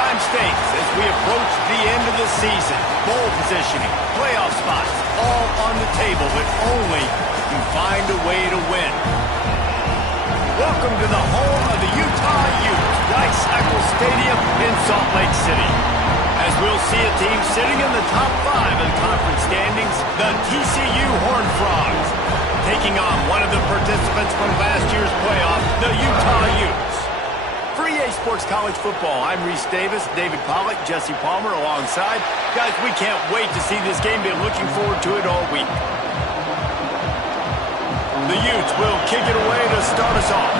big-time stakes as we approach the end of the season. Bowl positioning, playoff spots, all on the table, but only you find a way to win. Welcome to the home of the Utah Utes, Ncaa Stadium in Salt Lake City. As we'll see a team sitting in the top 5 of the conference standings, the TCU Horned Frogs, taking on one of the participants from last year's playoff, the Utah Utes. For EA Sports College Football, I'm Reese Davis, David Pollack, Jesse Palmer alongside. Guys, we can't wait to see this game. Been looking forward to it all week. The Utes will kick it away to start us off.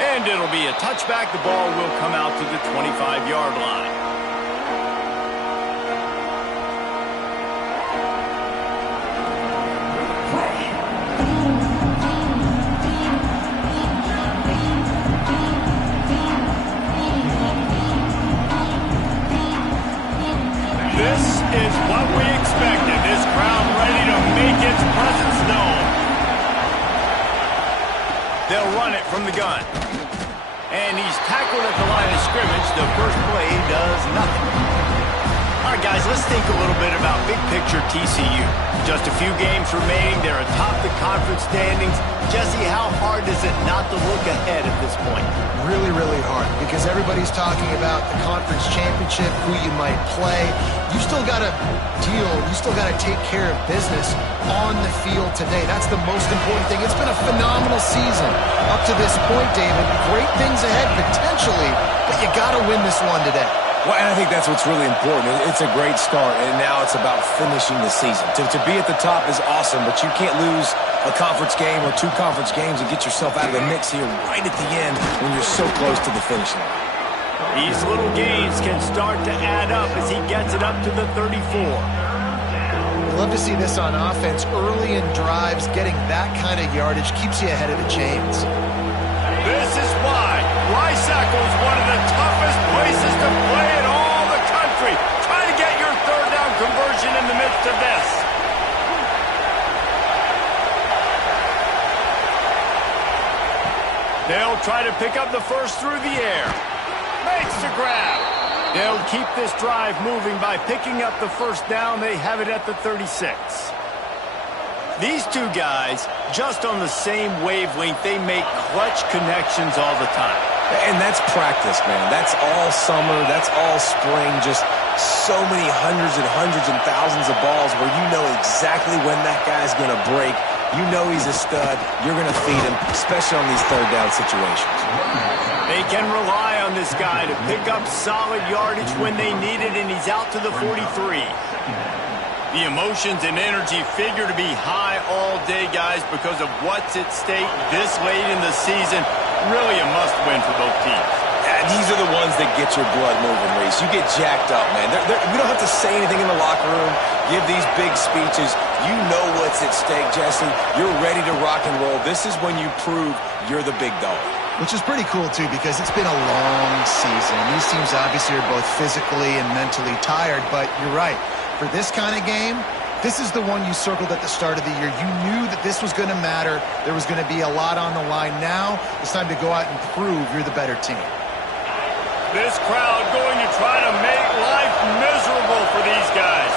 And it'll be a touchback. The ball will come out to the 25-yard line. This is what we expected. This crowd ready to make its presence known. They'll run it from the gun. And he's tackled at the line of scrimmage. The first play does nothing. All right, guys, let's think a little bit about big-picture TCU. Just a few games remaining. They're atop the conference standings. Jesse, how hard is it not to look ahead at this point? Really, really hard, because everybody's talking about the conference championship, who you might play. You still got to deal. You still got to take care of business on the field today. That's the most important thing. It's been a phenomenal season up to this point, David. Great things ahead, potentially, but you got to win this one today. Well, and I think that's what's really important. It's a great start, and now it's about finishing the season. To be at the top is awesome, but you can't lose a conference game or 2 conference games and get yourself out of the mix here right at the end when you're so close to the finish line. These little gains can start to add up as he gets it up to the 34. We'd love to see this on offense. Early in drives, getting that kind of yardage keeps you ahead of the chains. This is why Ncaa is one of the toughest places to play in all the country. Try to get your third down conversion in the midst of this. They'll try to pick up the first through the air. Makes the grab. They'll keep this drive moving by picking up the first down. They have it at the 36. These two guys, just on the same wavelength, they make clutch connections all the time. And that's practice, man. That's all summer. That's all spring. Just so many hundreds and thousands of balls where you know exactly when that guy's going to break. You know he's a stud. You're going to feed him, especially on these third down situations. They can rely on this guy to pick up solid yardage when they need it, and he's out to the 43. The emotions and energy figure to be high all day, guys, because of what's at stake this late in the season. Really a must-win for both teams. Yeah, these are the ones that get your blood moving, Reese. You get jacked up, man. We don't have to say anything in the locker room, give these big speeches. You know what's at stake, Jesse. You're ready to rock and roll. This is when you prove you're the big dog. Which is pretty cool, too, because it's been a long season. These teams obviously are both physically and mentally tired, but you're right. For this kind of game, this is the one you circled at the start of the year. You knew that this was going to matter. There was going to be a lot on the line. Now it's time to go out and prove you're the better team. This crowd going to try to make life miserable for these guys.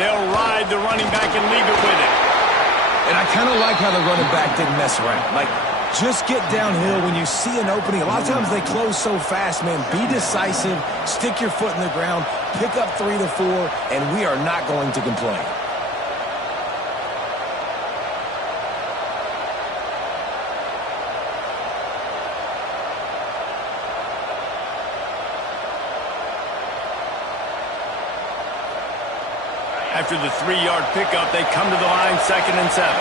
They'll ride the running back and leave it with it. And I kind of like how the running back didn't mess around. Like, just get downhill when you see an opening. A lot of times they close so fast, man. Be decisive, stick your foot in the ground, pick up 3 to 4, and we are not going to complain. After the 3-yard pickup, they come to the line, 2nd and 7.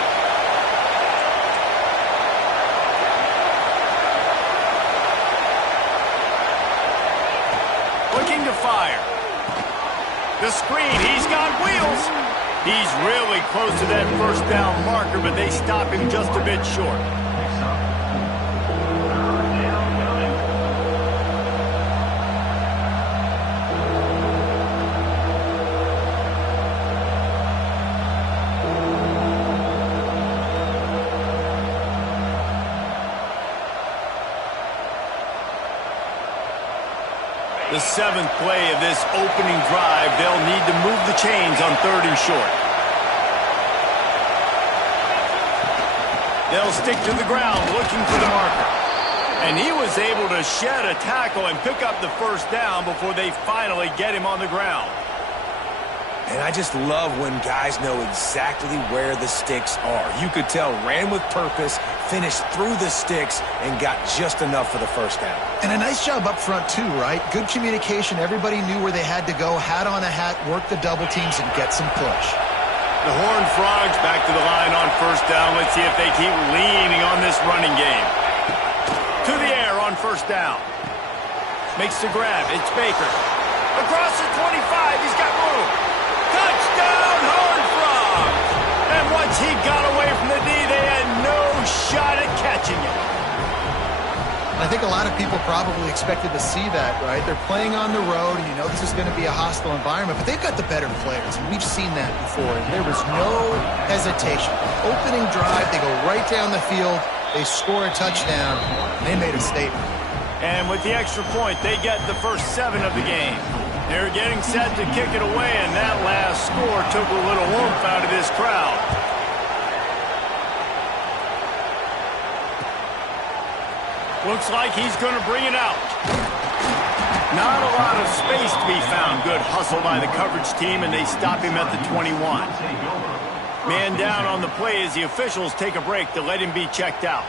Looking to fire. The screen, he's got wheels. He's really close to that first down marker, but they stop him just a bit short. The 7th play of this opening drive, they'll need to move the chains on 3rd and short. They'll stick to the ground looking for the marker. And he was able to shed a tackle and pick up the first down before they finally get him on the ground. And I just love when guys know exactly where the sticks are. You could tell ran with purpose, finished through the sticks, and got just enough for the first down. And a nice job up front too, right? Good communication. Everybody knew where they had to go, hat on a hat, work the double teams, and get some push. The Horned Frogs back to the line on first down. Let's see if they keep leaning on this running game. To the air on first down. Makes the grab. It's Baker. Across the 25. He's got room. Touchdown, Horned Frogs! And once he got away from the D, they had no shot at catching it. I think a lot of people probably expected to see that, right? They're playing on the road, and you know this is going to be a hostile environment, but they've got the better players, and we've seen that before, and there was no hesitation. Opening drive, they go right down the field, they score a touchdown, and they made a statement. And with the extra point, they get the first 7 of the game. They're getting set to kick it away, and that last score took a little oomph out of this crowd. Looks like he's going to bring it out. Not a lot of space to be found. Good hustle by the coverage team, and they stop him at the 21. Man down on the play as the officials take a break to let him be checked out.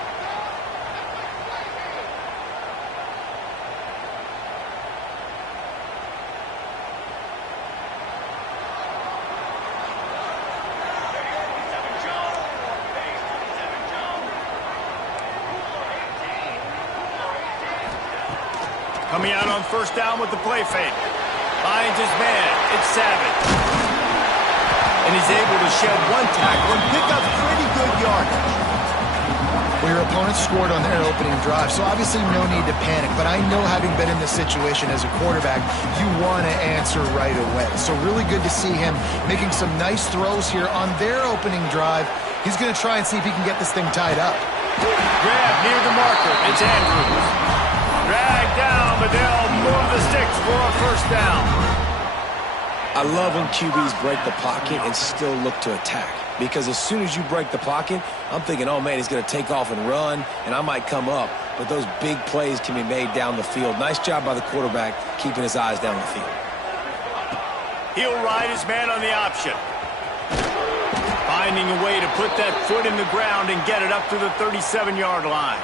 Coming out on first down with the play fake. Finds his man. It's Savage. And he's able to shed one tackle and pick up pretty good yardage. Well, your opponent scored on their opening drive, so obviously no need to panic. But I know, having been in this situation as a quarterback, you want to answer right away. So really good to see him making some nice throws here on their opening drive. He's going to try and see if he can get this thing tied up. Grab near the marker. It's Andrews. Dragged down, but they'll move the sticks for a first down. I love when QBs break the pocket and still look to attack. Because as soon as you break the pocket, I'm thinking, oh, man, he's going to take off and run, and I might come up. But those big plays can be made down the field. Nice job by the quarterback keeping his eyes down the field. He'll ride his man on the option. Finding a way to put that foot in the ground and get it up to the 37-yard line.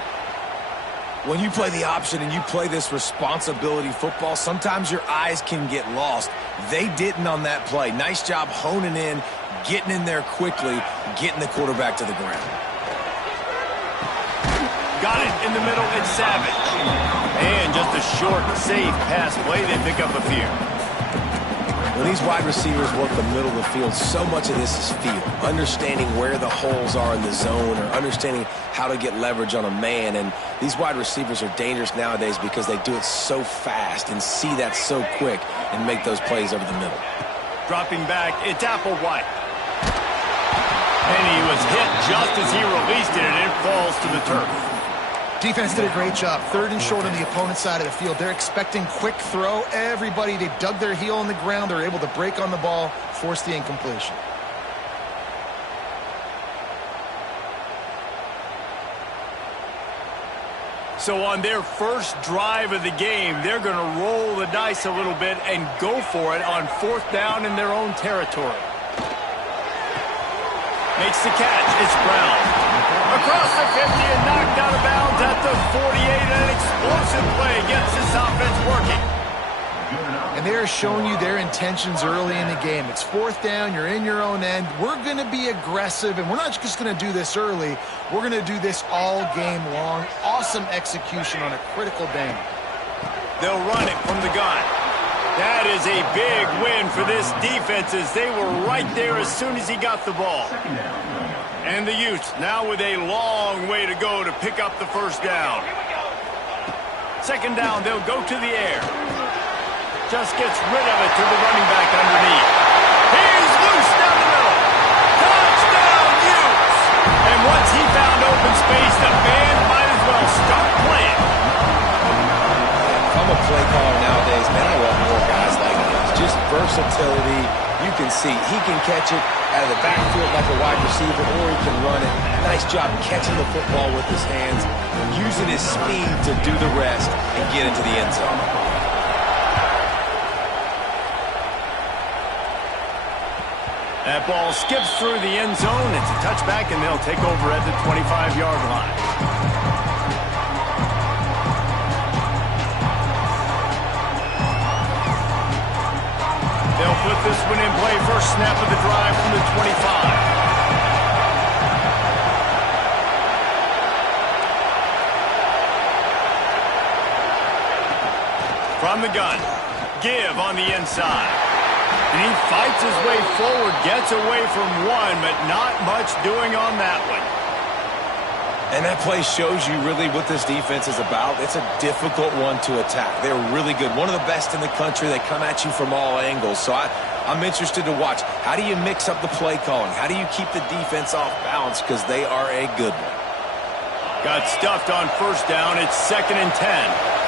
When you play the option and you play this responsibility football, sometimes your eyes can get lost. They didn't on that play. Nice job honing in, getting in there quickly, getting the quarterback to the ground. Got it in the middle. It's Savage. And just a short, safe pass play. They pick up a few. When these wide receivers work the middle of the field, so much of this is feel. Understanding where the holes are in the zone, or understanding how to get leverage on a man. And these wide receivers are dangerous nowadays because they do it so fast and see that so quick and make those plays over the middle. Dropping back, it's Applewhite. And he was hit just as he released it, and it falls to the turf. Defense did a great job. 3rd and short on the opponent's side of the field. They're expecting quick throw. Everybody, they dug their heel in the ground. They're able to break on the ball, force the incompletion. So on their first drive of the game, they're going to roll the dice a little bit and go for it on 4th down in their own territory. Makes the catch. It's Brown. Across the 50 and knocked out of bounds at the 48. An explosive play gets this offense working. And they are showing you their intentions early in the game. It's 4th down. You're in your own end. We're going to be aggressive, and we're not just going to do this early. We're going to do this all game long. Awesome execution on a critical down. They'll run it from the gun. That is a big win for this defense, as they were right there as soon as he got the ball. And the Utes now with a long way to go to pick up the first down. 2nd down, they'll go to the air. Just gets rid of it to the running back underneath. He's loose down the middle. Touchdown, Utes! And once he found open space, the band might as well start playing. From a play caller nowadays, man, I want more guys like this. Just versatility. You can see he can catch it out of the backfield like a wide receiver, or he can run it. Nice job catching the football with his hands, using his speed to do the rest and get into the end zone. That ball skips through the end zone. It's a touchback, and they'll take over at the 25-yard line. They'll put this one in play. First snap of the drive from the 25. From the gun, give on the inside. And he fights his way forward, gets away from one, but not much doing on that one. And that play shows you really what this defense is about. It's a difficult one to attack. They're really good. One of the best in the country. They come at you from all angles. So I'm interested to watch. How do you mix up the play calling? How do you keep the defense off balance? Because they are a good one. Got stuffed on first down. It's 2nd and 10.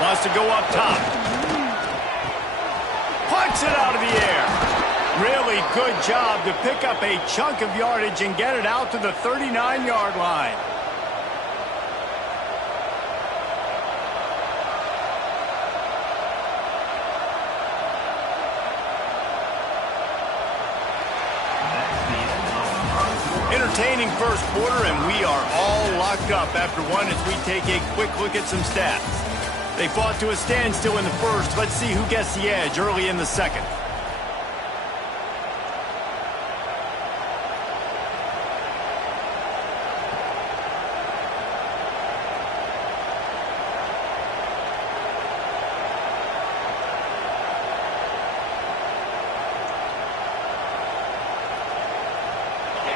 Wants to go up top. Plucks it out of the air. Really good job to pick up a chunk of yardage and get it out to the 39-yard line. Entertaining first quarter, and we are all locked up after one as we take a quick look at some stats. They fought to a standstill in the first. Let's see who gets the edge early in the second.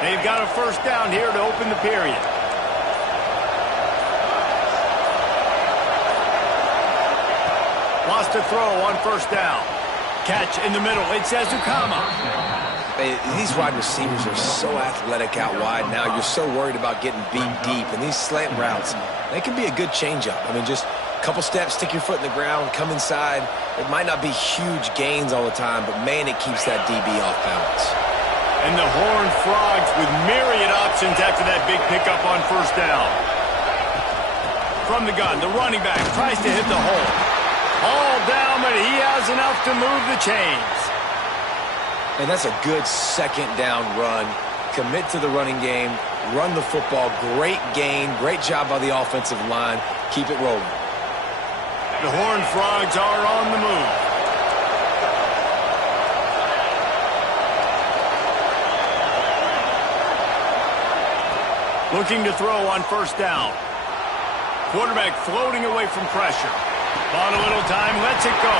They've got a first down here to open the period. Wants to throw on first down. Catch in the middle. It's Ncaa. These wide receivers are so athletic out wide now. You're so worried about getting beat deep. And these slant routes, they can be a good changeup. I mean, just a couple steps, stick your foot in the ground, come inside. It might not be huge gains all the time, but, man, it keeps that DB off balance. And the Horned Frogs with myriad options after that big pickup on first down. From the gun, the running back tries to hit the hole. All down, but he has enough to move the chains. And that's a good second down run. Commit to the running game, run the football, great gain, great job by the offensive line. Keep it rolling. The Horned Frogs are on the move. Looking to throw on first down. Quarterback floating away from pressure. Bought a little time, lets it go.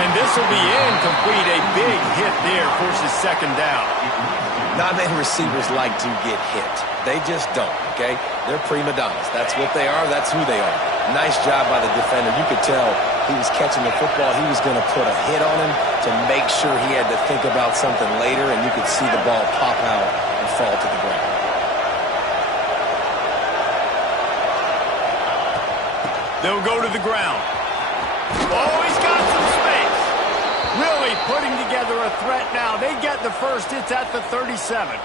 And this will be incomplete. A big hit there forces second down. Not many receivers like to get hit. They just don't, okay? They're prima donnas. That's what they are. That's who they are. Nice job by the defender. You could tell he was catching the football. He was going to put a hit on him to make sure he had to think about something later, and you could see the ball pop out and fall to the ground. They'll go to the ground. Oh, he's got some space. Really putting together a threat now. They get the first. It's at the 37.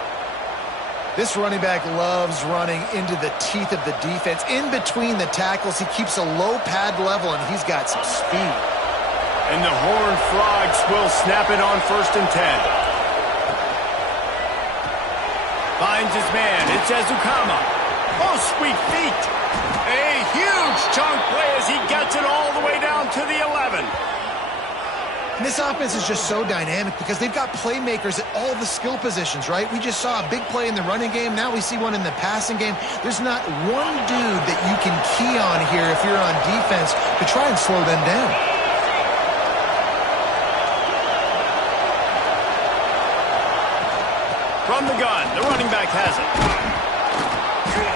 This running back loves running into the teeth of the defense. In between the tackles, he keeps a low pad level, and he's got some speed. And the Horned Frogs will snap it on 1st and 10. Finds his man. It's Ncaa. Oh, sweet feet. A huge chunk play as he gets it all the way down to the 11. And this offense is just so dynamic because they've got playmakers at all the skill positions, right? We just saw a big play in the running game. Now we see one in the passing game. There's not one dude that you can key on here if you're on defense to try and slow them down. From the gun, the running back has it.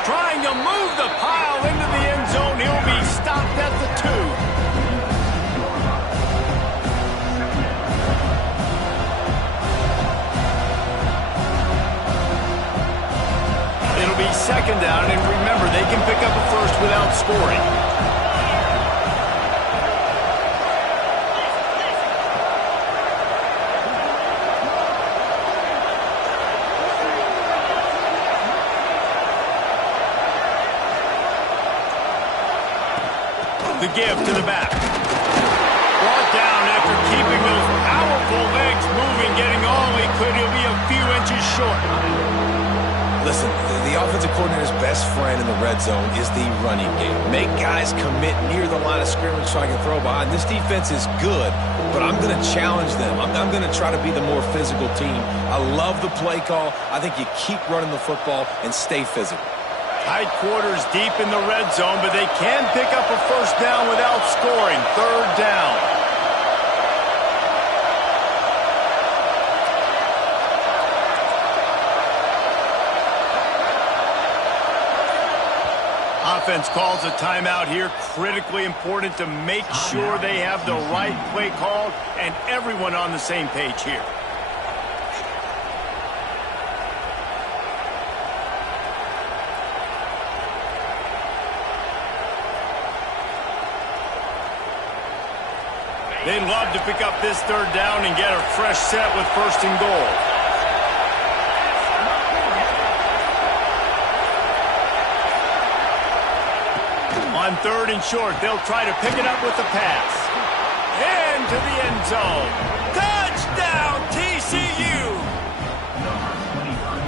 Trying to move the pile into the end zone. He'll be stopped at the 2. It'll be second down without scoring. The give to the back. Brought down after keeping those powerful legs moving, getting all he could. He'll be a few inches short. Listen, the offensive coordinator's best friend in the red zone is the running game. Make guys commit near the line of scrimmage so I can throw behind. This defense is good, but I'm going to challenge them. I'm going to try to be the more physical team. I love the play call. I think you keep running the football and stay physical. Tight quarters deep in the red zone, but they can pick up a first down without scoring. Third down. Offense calls a timeout here. Critically important to make sure they have the right play called and everyone on the same page here. They'd love to pick up this third down and get a fresh set with first and goal. On third and short, they'll try to pick it up with the pass. Into the end zone. Touchdown, TCU!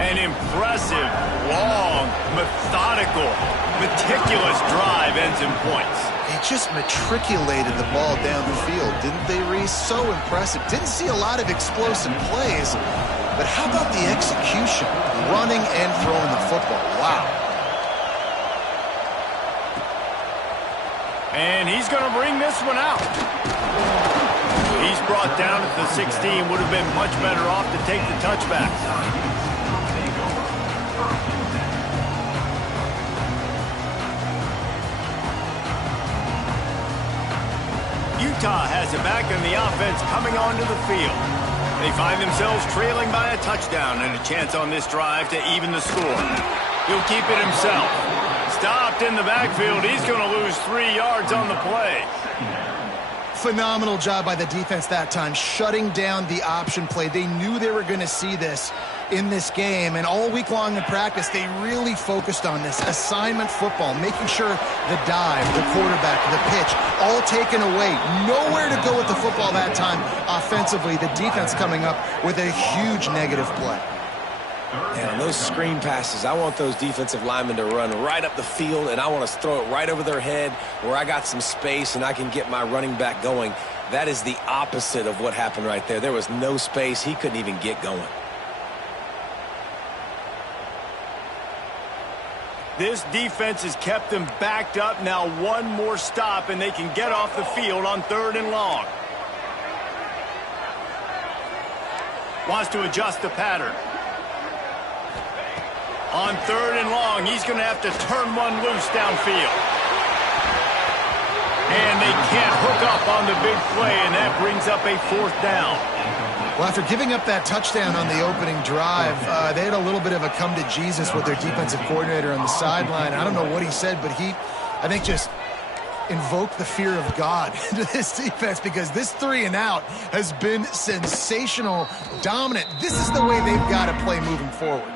An impressive, long, methodical, meticulous drive ends in points. They just matriculated the ball down the field, didn't they, Reese? So impressive. Didn't see a lot of explosive plays, but how about the execution? Running and throwing the football. Wow. And he's going to bring this one out. He's brought down at the 16. Would have been much better off to take the touchback. Utah has it back, and the offense coming onto the field. They find themselves trailing by a touchdown and a chance on this drive to even the score. He'll keep it himself. Stopped in the backfield. He's going to lose 3 yards on the play. Phenomenal job by the defense that time, shutting down the option play. They knew they were going to see this in this game, and all week long in practice, they really focused on this assignment football, making sure the dive, the quarterback, the pitch, all taken away. Nowhere to go with the football that time offensively. The defense coming up with a huge negative play. And on those screen passes, I want those defensive linemen to run right up the field, and I want to throw it right over their head where I got some space and I can get my running back going. That is the opposite of what happened right there. There was no space. He couldn't even get going. This defense has kept them backed up. Now one more stop, and they can get off the field on third and long. Wants to adjust the pattern. On third and long, he's going to have to turn one loose downfield. And they can't hook up on the big play, and that brings up a fourth down. Well, after giving up that touchdown on the opening drive, they had a little bit of a come to Jesus with their defensive coordinator on the sideline. I don't know what he said, but he, I think, just invoked the fear of God into this defense, because this 3 and out has been sensational, dominant. This is the way they've got to play moving forward.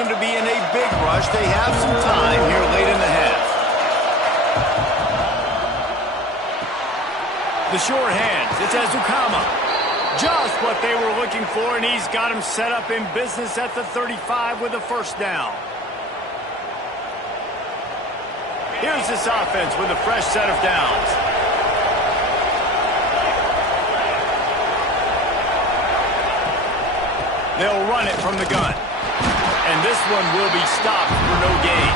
To be in a big rush. They have some time here late in the half. The short hands. It's Ncaa. Just what they were looking for, and he's got him set up in business at the 35 with a first down. Here's this offense with a fresh set of downs. They'll run it from the gun. And this one will be stopped for no gain.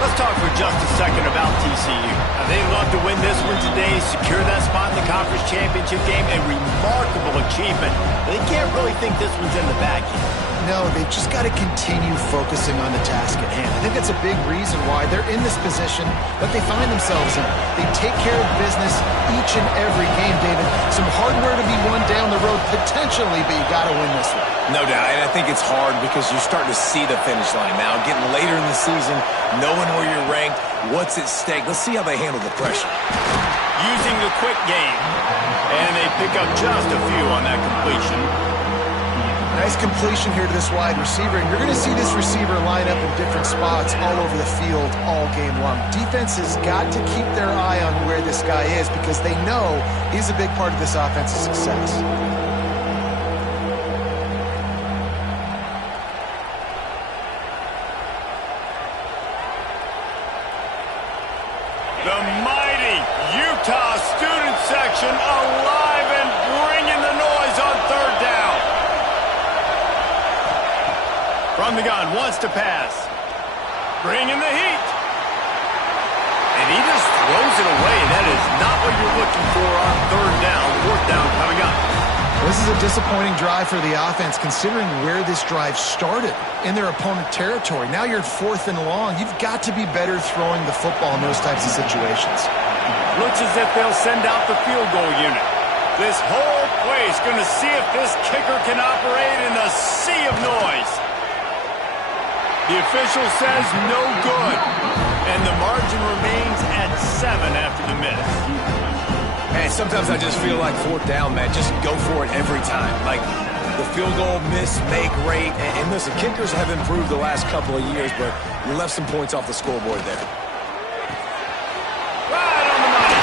Let's talk for just a second about TCU. Now, they love to win this one today, secure that spot in the conference championship. championship game a remarkable achievement. They can't really think this one's in the bag yet. No, they've just got to continue focusing on the task at hand. I think that's a big reason why they're in this position that they find themselves in. They take care of business each and every game, David. Some hardware to be won down the road potentially, but you got to win this one. No doubt, and I think it's hard because you're starting to see the finish line now. Getting later in the season, knowing where you're ranked, what's at stake. Let's see how they handle the pressure. Using the quick game, and they pick up just a few on that completion. Nice completion here to this wide receiver, and you're going to see this receiver line up in different spots all over the field all game long. Defense has got to keep their eye on where this guy is because they know he's a big part of this offense's success. The mighty Utah student section alive and bringing the noise on third down. From the gun, wants to pass. Bringing the heat. And he just throws it away. That is not what you're looking for on third down. Fourth down coming up. This is a disappointing drive for the offense considering where this drive started in their opponent territory. Now you're at 4th and long. You've got to be better throwing the football in those types of situations. Looks as if they'll send out the field goal unit. This whole place going to see if this kicker can operate in a sea of noise. The official says no good, and the margin remains at 7 after the miss. Man, sometimes I just feel like fourth down, man, just go for it every time. Like the field goal miss, make rate, and listen, kickers have improved the last couple of years, but you left some points off the scoreboard there. Right on the money.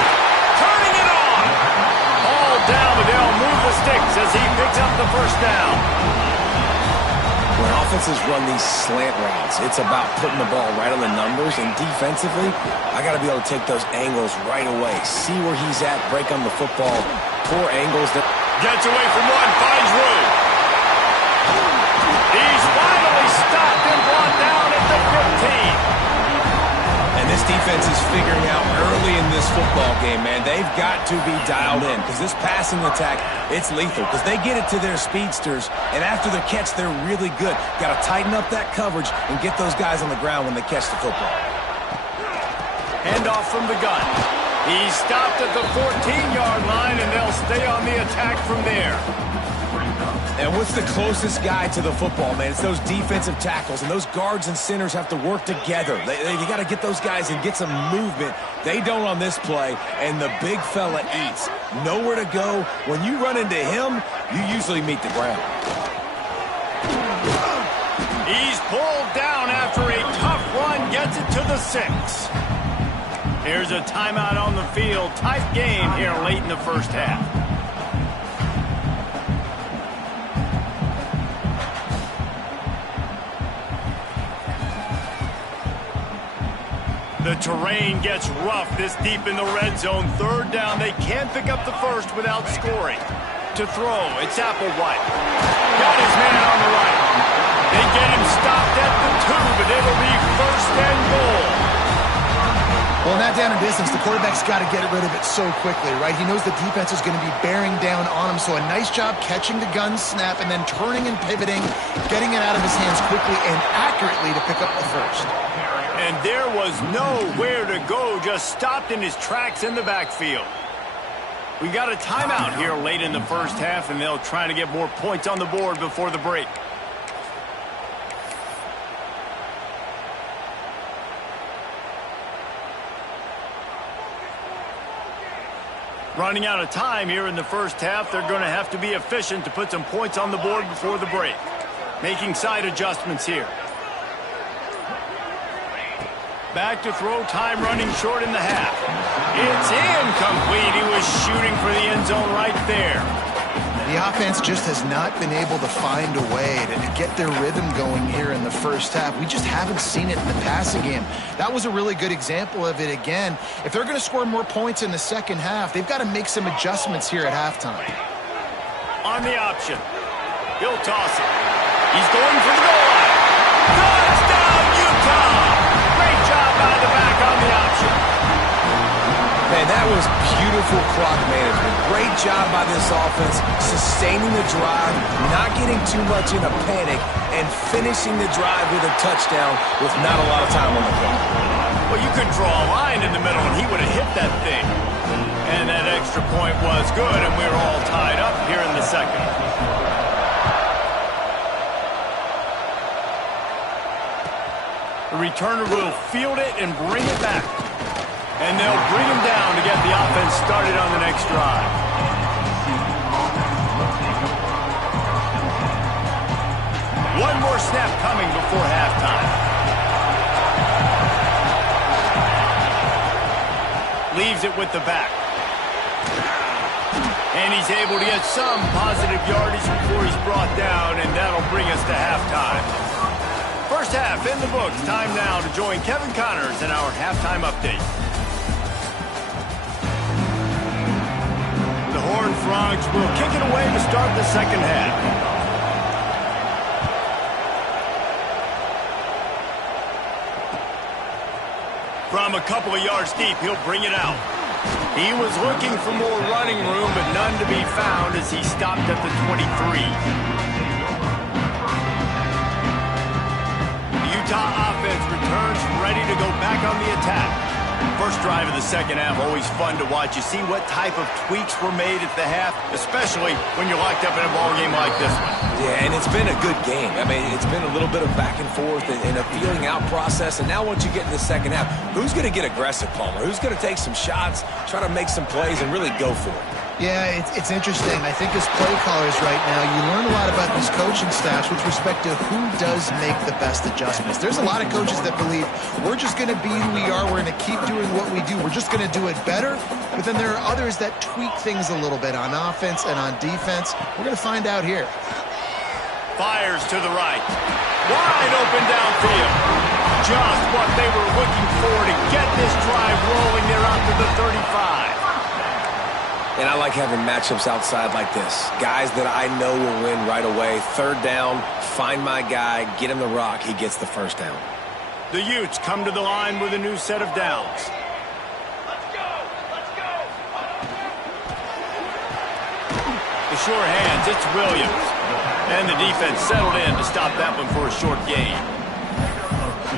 Turning it on. All down, but they'll move the sticks as he picks up the first down. When offenses run these slant routes, it's about putting the ball right on the numbers, and defensively, I got to be able to take those angles right away. See where he's at, break on the football, poor angles. Gets away from one, finds room. He's finally stopped and brought down at the 15. And this defense is figuring out early in this football game, man, they've got to be dialed in because this passing attack, it's lethal because they get it to their speedsters, and after the catch, they're really good. Got to tighten up that coverage and get those guys on the ground when they catch the football. Handoff from the gun. He's stopped at the 14-yard line, and they'll stay on the attack from there. And what's the closest guy to the football, man? It's those defensive tackles, and those guards and centers have to work together. You got to get those guys and get some movement. They don't on this play, and the big fella eats. Nowhere to go. When you run into him, you usually meet the ground. He's pulled down after a tough run, gets it to the 6. Here's a timeout on the field. Tight game here late in the first half. The terrain gets rough this deep in the red zone. Third down, they can't pick up the first without scoring. To throw, it's Applewhite. Got his man on the right. They get him stopped at the 2, but it'll be first and goal. Well, in that down and distance, the quarterback's got to get rid of it so quickly, right? He knows the defense is going to be bearing down on him, so a nice job catching the gun snap and then turning and pivoting, getting it out of his hands quickly and accurately to pick up the first. And there was nowhere to go, just stopped in his tracks in the backfield. We got a timeout here late in the first half, and they'll try to get more points on the board before the break. Running out of time here in the first half, they're going to have to be efficient to put some points on the board before the break. Making side adjustments here. Back to throw, time running short in the half. It's incomplete. He was shooting for the end zone right there. The offense just has not been able to find a way to get their rhythm going here in the first half. We just haven't seen it in the passing game. That was a really good example of it again. If they're going to score more points in the second half, they've got to make some adjustments here at halftime. On the option. He'll toss it. He's going for the goal line. Touchdown, Utah! Great job by the back on the option. Man, that was beautiful clock management. Great job by this offense, sustaining the drive, not getting too much in a panic, and finishing the drive with a touchdown with not a lot of time on the clock. Well, you could draw a line in the middle, and he would have hit that thing. And that extra point was good, and we're all tied up here in the second. The returner will field it and bring it back. And they'll bring him down to get the offense started on the next drive. One more snap coming before halftime. Leaves it with the back. And he's able to get some positive yardage before he's brought down, and that'll bring us to halftime. First half in the books. Time now to join Kevin Connors in our halftime update. The Horned Frogs will kick it away to start the second half. From a couple of yards deep, he'll bring it out. He was looking for more running room, but none to be found as he stopped at the 23. Utah offense returns ready to go back on the attack. First drive of the second half, always fun to watch. You see what type of tweaks were made at the half, especially when you're locked up in a ball game like this one. Yeah, and it's been a good game. I mean, it's been a little bit of back and forth and a feeling out process. And now once you get in the second half, who's going to get aggressive, Palmer? Who's going to take some shots, try to make some plays, and really go for it? Yeah, it's interesting. I think as play callers right now, you learn a lot about these coaching staffs with respect to who does make the best adjustments. There's a lot of coaches that believe we're just going to be who we are. We're going to keep doing what we do. We're just going to do it better. But then there are others that tweak things a little bit on offense and on defense. We're going to find out here. Fires to the right. Wide open downfield. Just what they were looking for to get this drive rolling. They're out to the 35. And I like having matchups outside like this. Guys that I know will win right away. Third down, find my guy, get him the rock, he gets the first down. The Utes come to the line with a new set of downs. Let's go! Let's go! The sure hands, it's Williams. And the defense settled in to stop that one for a short gain.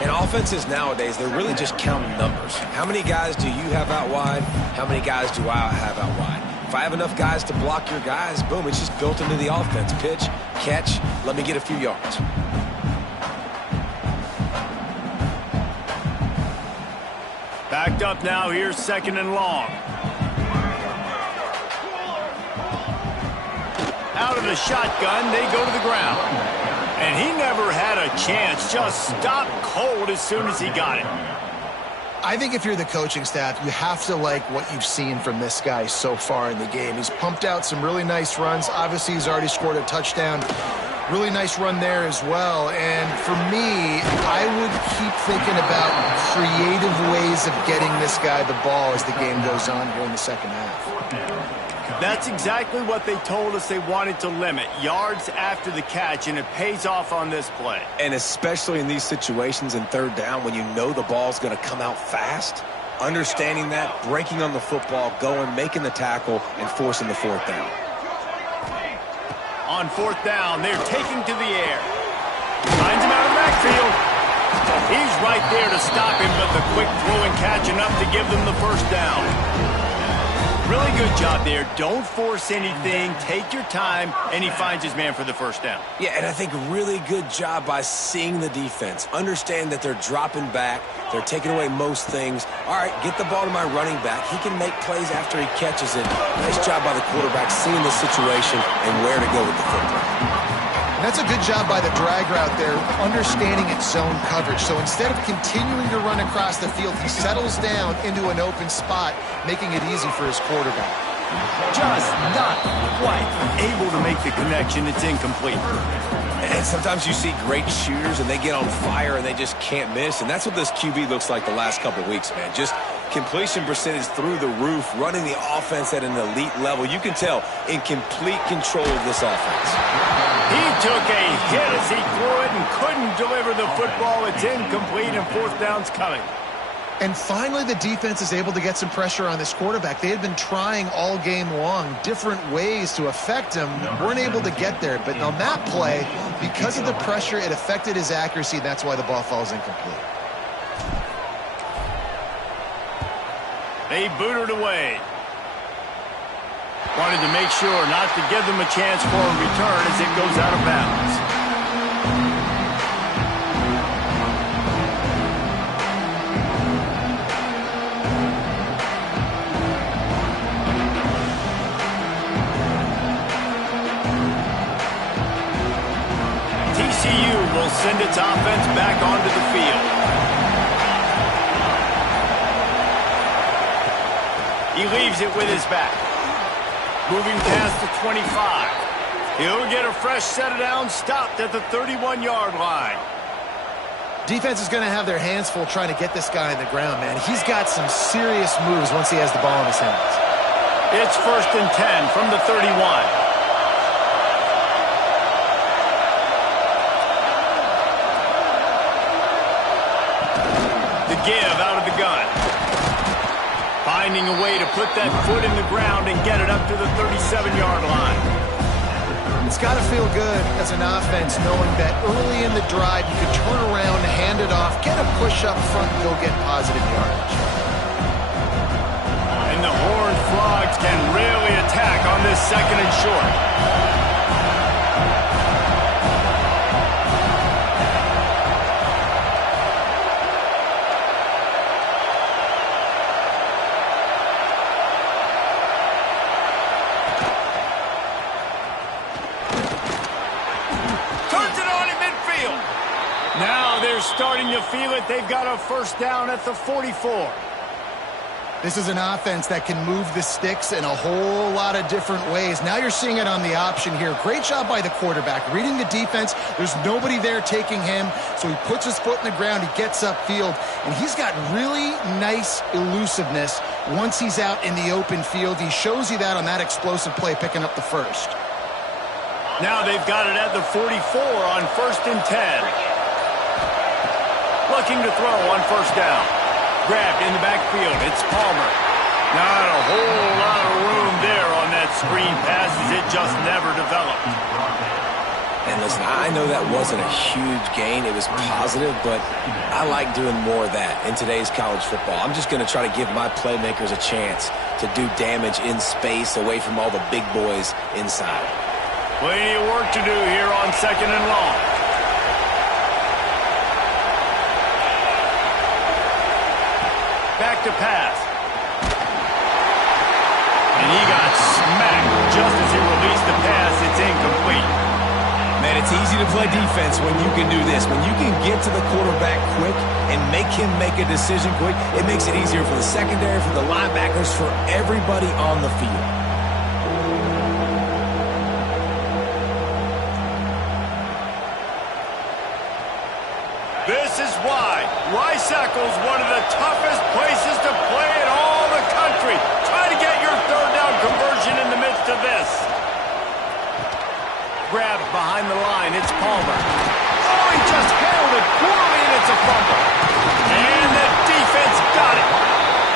And offenses nowadays, they're really just counting numbers. How many guys do you have out wide? How many guys do I have out wide? If I have enough guys to block your guys, boom, it's just built into the offense. Pitch, catch, let me get a few yards. Backed up now, here's second and long. Out of the shotgun, they go to the ground. And he never had a chance, just stopped cold as soon as he got it. I think if you're the coaching staff, you have to like what you've seen from this guy so far in the game. He's pumped out some really nice runs. Obviously, he's already scored a touchdown. Really nice run there as well. And for me, I would keep thinking about creative ways of getting this guy the ball as the game goes on here in the second half. That's exactly what they told us they wanted to limit. Yards after the catch, and it pays off on this play. And especially in these situations in third down when you know the ball's going to come out fast, understanding that, breaking on the football, going, making the tackle, and forcing the fourth down. On fourth down, they're taking to the air. Finds him out of the backfield. He's right there to stop him, but the quick throw and catch enough to give them the first down. Really good job there. Don't force anything. Take your time, and he finds his man for the first down. Yeah, and I think really good job by seeing the defense. Understand that they're dropping back. They're taking away most things. All right, get the ball to my running back. He can make plays after he catches it. Nice job by the quarterback seeing the situation and where to go with the football. And that's a good job by the drag route there, understanding its zone coverage. So instead of continuing to run across the field, he settles down into an open spot, making it easy for his quarterback. Just not quite able to make the connection. It's incomplete. And sometimes you see great shooters, and they get on fire, and they just can't miss. And that's what this QB looks like the last couple of weeks, man. Just completion percentage through the roof, running the offense at an elite level. You can tell in complete control of this offense. He took a hit as he threw it and couldn't deliver the football. It's incomplete, and fourth down's coming. And finally, the defense is able to get some pressure on this quarterback. They had been trying all game long different ways to affect him. Weren't able to get there. But on that play, because of the pressure, it affected his accuracy. That's why the ball falls incomplete. They booted away. Wanted to make sure not to give them a chance for a return as it goes out of bounds. TCU will send its offense back onto the field. He leaves it with his back. Moving past the 25. He'll get a fresh set of downs stopped at the 31-yard line. Defense is going to have their hands full trying to get this guy on the ground, man. He's got some serious moves once he has the ball in his hands. It's 1st and 10 from the 31. The give out of the gun. Finding a way to put that foot in the ground and get it up to the 37-yard line. It's got to feel good as an offense knowing that early in the drive you can turn around, hand it off, get a push up front, and go get positive yardage. And the Horned Frogs can really attack on this 2nd and short. Now they're starting to feel it. They've got a 1st down at the 44. This is an offense that can move the sticks in a whole lot of different ways. Now you're seeing it on the option here. Great job by the quarterback. Reading the defense, there's nobody there taking him, so he puts his foot in the ground, he gets upfield, and he's got really nice elusiveness once he's out in the open field. He shows you that on that explosive play, picking up the 1st. Now they've got it at the 44 on 1st and 10. Looking to throw on 1st down. Grabbed in the backfield. It's Palmer. Not a whole lot of room there on that screen pass as it just never developed. And listen, I know that wasn't a huge gain. It was positive, but I like doing more of that in today's college football. I'm just going to try to give my playmakers a chance to do damage in space away from all the big boys inside. Plenty of work to do here on 2nd and long. Back to pass. And he got smacked just as he released the pass. It's incomplete. Man, it's easy to play defense when you can do this. When you can get to the quarterback quick and make him make a decision quick, it makes it easier for the secondary, for the linebackers, for everybody on the field. This is why Rice-Eccles, one of the toughest places to play in all the country. Try to get your 3rd down conversion in the midst of this. Grabbed behind the line. It's Palmer. Oh, he just handled it poorly, and it's a fumble. And the defense got it.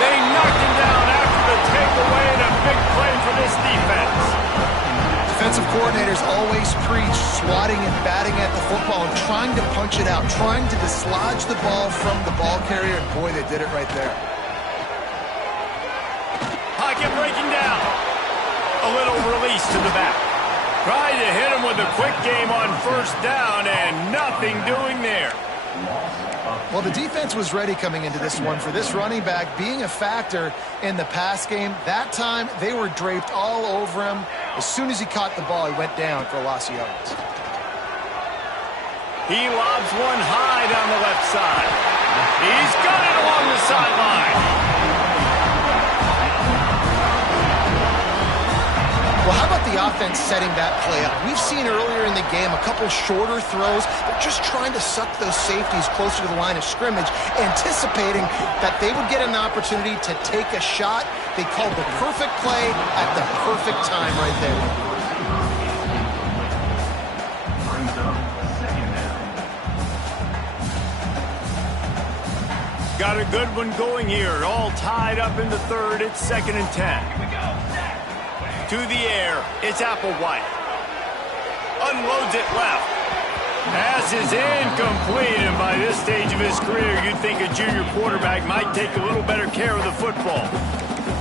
They knocked him down after the takeaway, and a big play for this defense. Defensive coordinators always preach swatting and batting at the football and trying to punch it out, trying to dislodge the ball from the ball carrier, and boy, they did it right there. Pocket breaking down. A little release to the back. Tried to hit him with a quick game on 1st down, and nothing doing there. Well, the defense was ready coming into this one for this running back being a factor in the pass game. That time, they were draped all over him. As soon as he caught the ball, he went down for a loss of yards. He lobs one high down the left side. He's got it along the sideline. Well, how about the offense setting that play up? We've seen earlier in the game a couple shorter throws. They're just trying to suck those safeties closer to the line of scrimmage, anticipating that they would get an opportunity to take a shot. They called the perfect play at the perfect time right there. Got a good one going here. All tied up in the third. It's 2nd and 10. To the air. It's Applewhite. Unloads it left. Pass is incomplete, and by this stage of his career, you'd think a junior quarterback might take a little better care of the football.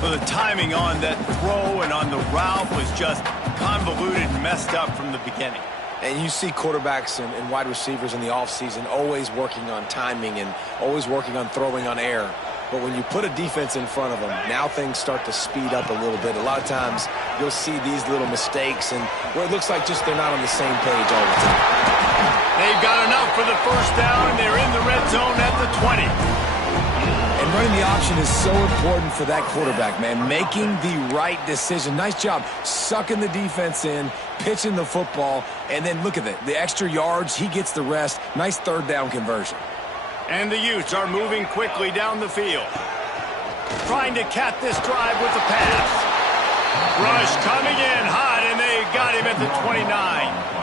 Well, the timing on that throw and on the route was just convoluted and messed up from the beginning. And you see quarterbacks and wide receivers in the offseason always working on timing and always working on throwing on air. But when you put a defense in front of them, now things start to speed up a little bit. A lot of times you'll see these little mistakes and where it looks like just they're not on the same page all the time. They've got enough for the first down, and they're in the red zone at the 20. And running the option is so important for that quarterback, man. Making the right decision. Nice job sucking the defense in, pitching the football, and then look at it. The extra yards, he gets the rest. Nice third down conversion. And the Utes are moving quickly down the field. Trying to cap this drive with a pass. Rush coming in hot, and they got him at the 29.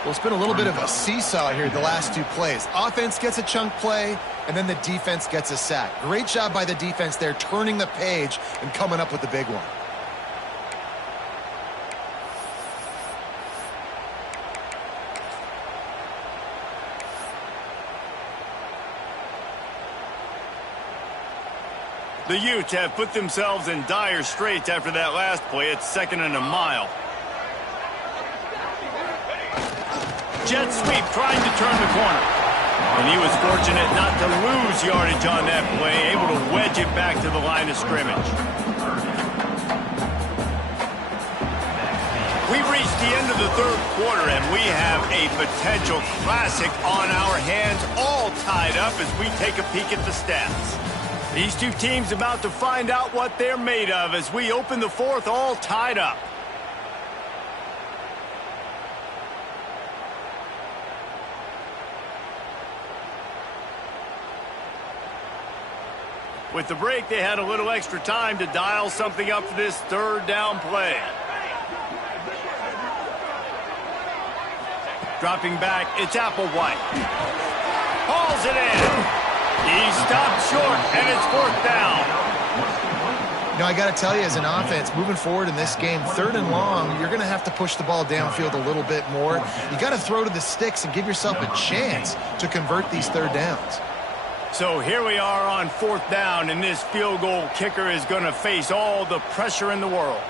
Well, it's been a little bit of a seesaw here the last two plays. Offense gets a chunk play, and then the defense gets a sack. Great job by the defense there, turning the page and coming up with the big one. The Utes have put themselves in dire straits after that last play. It's 2nd and a mile. Jet sweep trying to turn the corner. And he was fortunate not to lose yardage on that play, able to wedge it back to the line of scrimmage. We've reached the end of the third quarter, and we have a potential classic on our hands, all tied up as we take a peek at the stats. These two teams about to find out what they're made of as we open the fourth, all tied up. With the break, they had a little extra time to dial something up for this third down play. Dropping back, it's Applewhite. Hauls it in. He stopped short, and it's 4th down. Now, I got to tell you, as an offense, moving forward in this game, 3rd and long, you're going to have to push the ball downfield a little bit more. You got to throw to the sticks and give yourself a chance to convert these third downs. So here we are on 4th down, and this field goal kicker is going to face all the pressure in the world.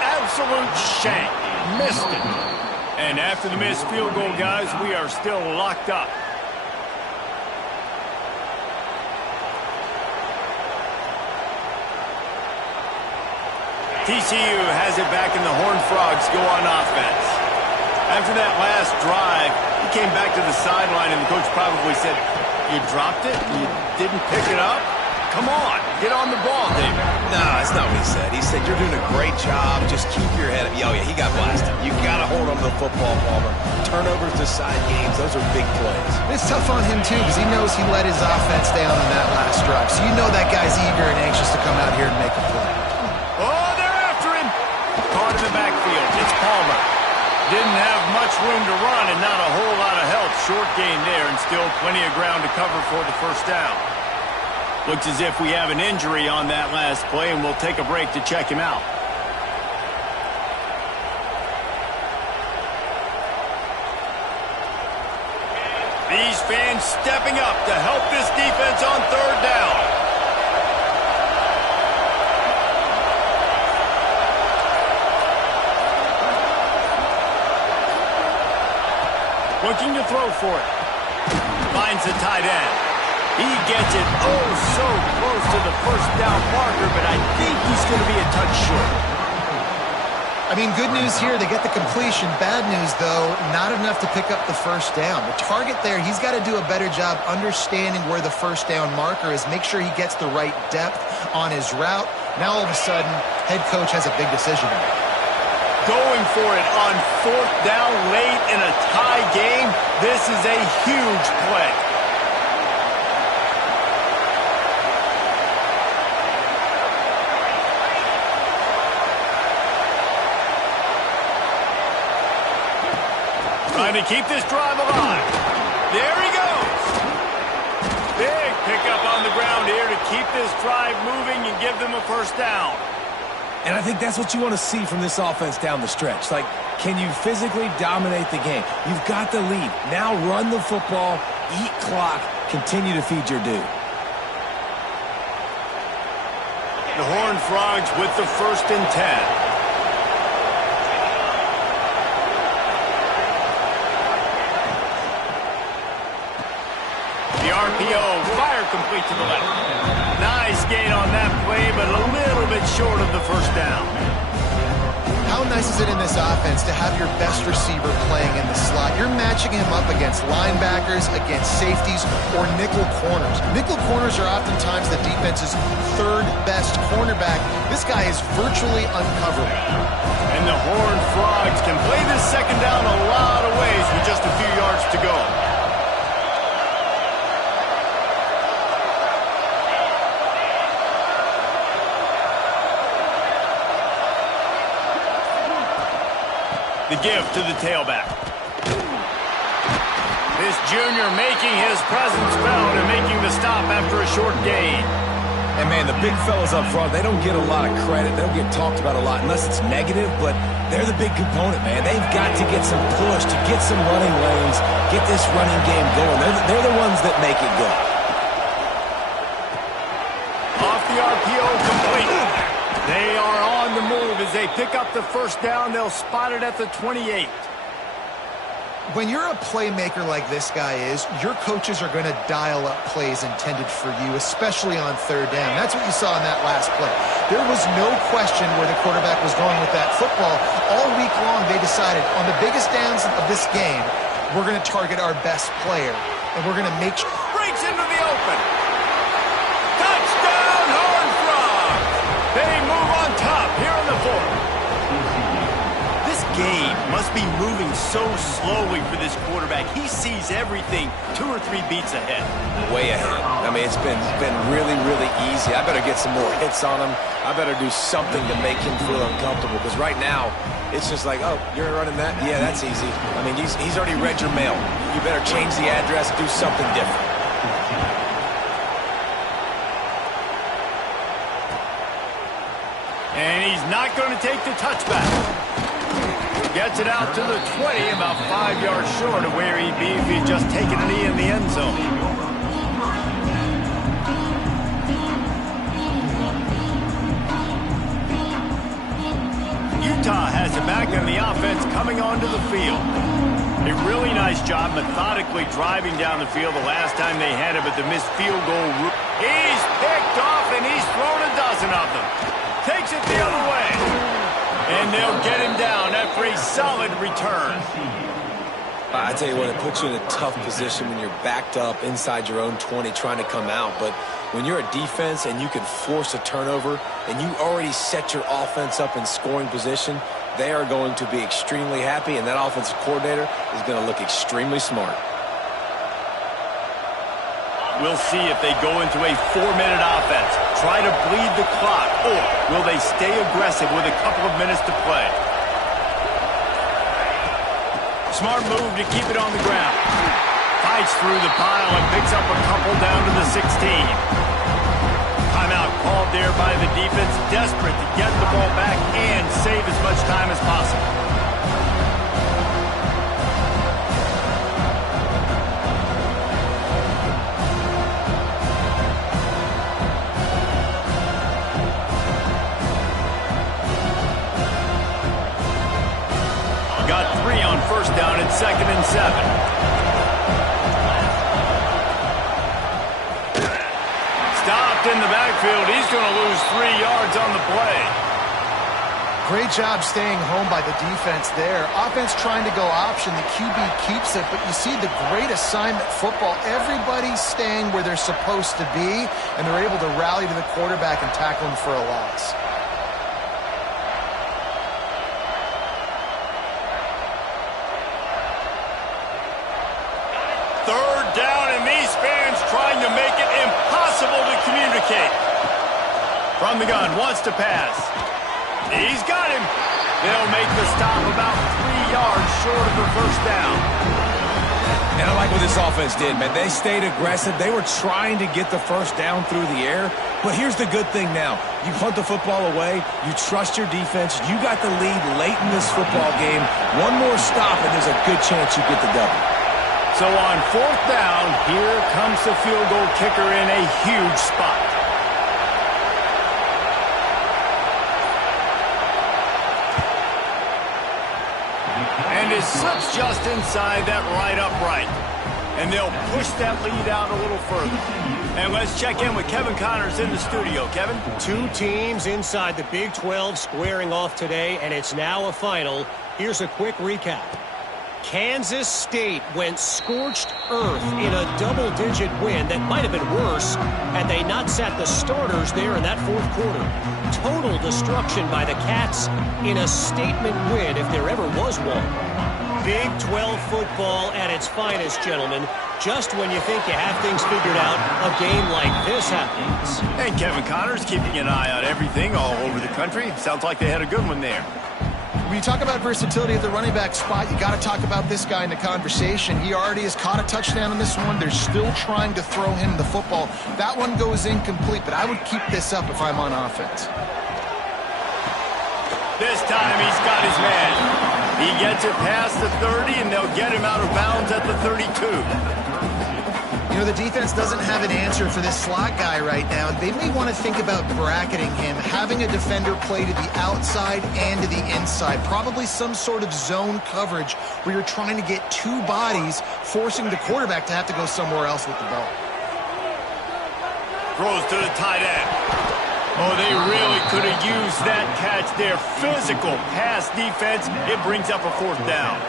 Absolute shank. Missed it. And after the missed field goal, guys, we are still locked up. TCU has it back, and the Horned Frogs go on offense. After that last drive, he came back to the sideline, and the coach probably said, "You dropped it? You didn't pick it up? Come on, get on the ball, David." No, that's not what he said. He said, "You're doing a great job. Just keep your head up." Oh, yeah, he got blasted. You got to hold on to the football, Palmer. Turnovers decide games. Those are big plays. It's tough on him, too, because he knows he let his offense down on that last drive. So you know that guy's eager and anxious to come out here and make a play. Oh, they're after him. Caught in the backfield. It's Palmer. Didn't have much room to run and not a whole lot of help. Short gain there and still plenty of ground to cover for the first down. Looks as if we have an injury on that last play, and we'll take a break to check him out. These fans stepping up to help this defense on 3rd down. Looking to throw for it. Finds the tight end. He gets it oh so close to the first down marker, but I think he's going to be a touch short. I mean, good news here, they get the completion. Bad news, though, not enough to pick up the first down. The target there, he's got to do a better job understanding where the first down marker is, make sure he gets the right depth on his route. Now, all of a sudden, head coach has a big decision to make. Going for it on 4th down late in a tie game. This is a huge play. Trying to keep this drive alive. There he goes. Big pickup on the ground here to keep this drive moving and give them a first down. And I think that's what you want to see from this offense down the stretch. Like, can you physically dominate the game? You've got the lead. Now run the football, eat clock, continue to feed your dude. The Horned Frogs with the 1st and 10. The RPO, fire complete to the left. Nice gain on that play, but a little bit short of the first down. How nice is it in this offense to have your best receiver playing in the slot? You're matching him up against linebackers, against safeties, or nickel corners. Nickel corners are oftentimes the defense's 3rd best cornerback. This guy is virtually uncoverable. And the Horned Frogs can play this second down a lot of ways with just a few yards to go. The give to the tailback. This junior making his presence felt and making the stop after a short gain. And, man, the big fellas up front, they don't get a lot of credit. They don't get talked about a lot unless it's negative, but they're the big component, man. They've got to get some push, to get some running lanes, get this running game going. They're the ones that make it go. Off the RPO, complete. They are on the move as they pick up the first down. They'll spot it at the 28. When you're a playmaker like this guy is, your coaches are going to dial up plays intended for you, especially on 3rd down. That's what you saw in that last play. There was no question where the quarterback was going with that football. All week long, they decided on the biggest downs of this game, we're going to target our best player, and we're going to make sure. Breaks into the open. Touchdown, Horned Frogs. They move on top here on the 4th. This game must be moving so slowly for this quarterback. He sees everything 2 or 3 beats ahead. Way ahead. I mean, it's been really, really easy. I better get some more hits on him. I better do something to make him feel uncomfortable, because right now it's just like, oh, you're running that? Yeah, that's easy. I mean, he's already read your mail. You better change the address, do something different. And he's not going to take the touchback. Gets it out to the 20, about 5 yards short of where he'd be if he'd just taken a knee in the end zone. Utah has it back in the offense coming onto the field. A really nice job methodically driving down the field the last time they had it, but the missed field goal. He's picked off, and he's thrown a dozen of them. Takes it the other way. And they'll get him down after a solid return. I tell you what, it puts you in a tough position when you're backed up inside your own 20 trying to come out. But when you're a defense and you can force a turnover and you already set your offense up in scoring position, they are going to be extremely happy, and that offensive coordinator is going to look extremely smart. We'll see if they go into a 4-minute offense, try to bleed the clock, or will they stay aggressive with a couple of minutes to play? Smart move to keep it on the ground. Fights through the pile and picks up a couple down to the 16. Timeout called there by the defense, desperate to get the ball back and save as much time as possible. Got 3 on first down at 2nd and 7. Stopped in the backfield. He's going to lose 3 yards on the play. Great job staying home by the defense there. Offense trying to go option. The QB keeps it, but you see the great assignment football. Everybody's staying where they're supposed to be, and they're able to rally to the quarterback and tackle him for a loss. Third down, and these fans trying to make it impossible to communicate. From the gun, wants to pass. He's got him. They'll make the stop about 3 yards short of the first down. And I like what this offense did, man. They stayed aggressive. They were trying to get the first down through the air. But here's the good thing now. You punt the football away. You trust your defense. You got the lead late in this football game. One more stop, and there's a good chance you get the double. So on fourth down, here comes the field goal kicker in a huge spot. And it slips just inside that right upright. And they'll push that lead out a little further. And let's check in with Kevin Connors in the studio. Kevin? Two teams inside the Big 12 squaring off today, and it's now a final. Here's a quick recap. Kansas State went scorched earth in a double-digit win that might have been worse had they not sat the starters there in that fourth quarter. Total destruction by the Cats in a statement win if there ever was one. Big 12 football at its finest, gentlemen. Just when you think you have things figured out, a game like this happens. And Kevin Connors keeping an eye on everything all over the country. Sounds like they had a good one there. When you talk about versatility at the running back spot, you got to talk about this guy in the conversation. He already has caught a touchdown on this one. They're still trying to throw him the football. That one goes incomplete, but I would keep this up if I'm on offense. This time he's got his man. He gets it past the 30, and they'll get him out of bounds at the 32. You know, the defense doesn't have an answer for this slot guy right now. They may want to think about bracketing him, having a defender play to the outside and to the inside. Probably some sort of zone coverage where you're trying to get two bodies, forcing the quarterback to have to go somewhere else with the ball. Throws to the tight end. Oh, they really could have used that catch there. Physical pass defense. It brings up a fourth down.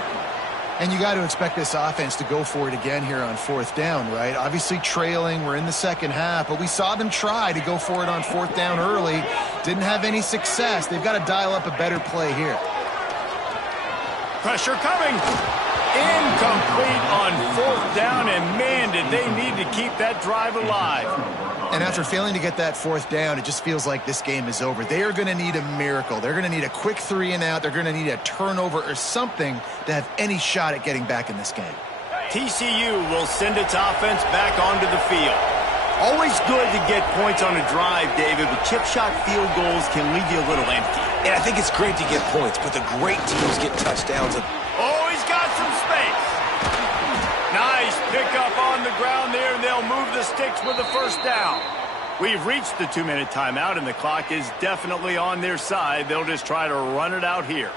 And you got to expect this offense to go for it again here on fourth down, right? Obviously trailing, we're in the second half, but we saw them try to go for it on fourth down early. Didn't have any success. They've got to dial up a better play here. Pressure coming. Incomplete on fourth down, and man, did they need to keep that drive alive. And after failing to get that fourth down, it just feels like this game is over. They are going to need a miracle. They're going to need a quick 3 and out. They're going to need a turnover or something to have any shot at getting back in this game. TCU will send its offense back onto the field. Always good to get points on a drive, David, but chip shot field goals can leave you a little empty. And I think it's great to get points, but the great teams get touchdowns. Oh, he's got some space. Nice pickup on the ground there, and they'll move the sticks with the first down. We've reached the 2-minute timeout, and the clock is definitely on their side. They'll just try to run it out here.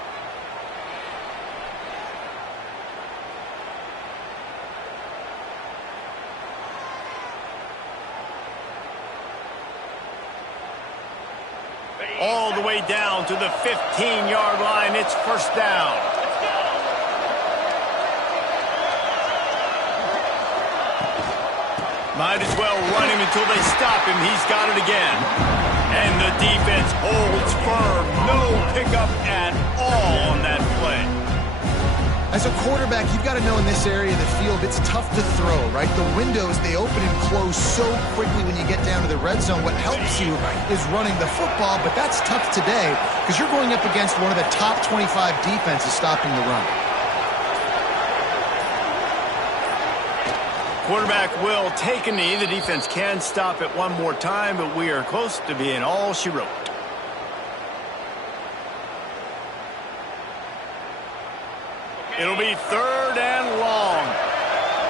All the way down to the 15-yard line. It's first down. Might as well run him until they stop him. He's got it again. And the defense holds firm. No pickup at all on that play. As a quarterback, you've got to know in this area of the field, it's tough to throw, right? The windows, they open and close so quickly when you get down to the red zone. What helps you is running the football, but that's tough today because you're going up against one of the top 25 defenses stopping the run. Quarterback will take a knee. The defense can stop it one more time, but we are close to being all she wrote. It'll be 3rd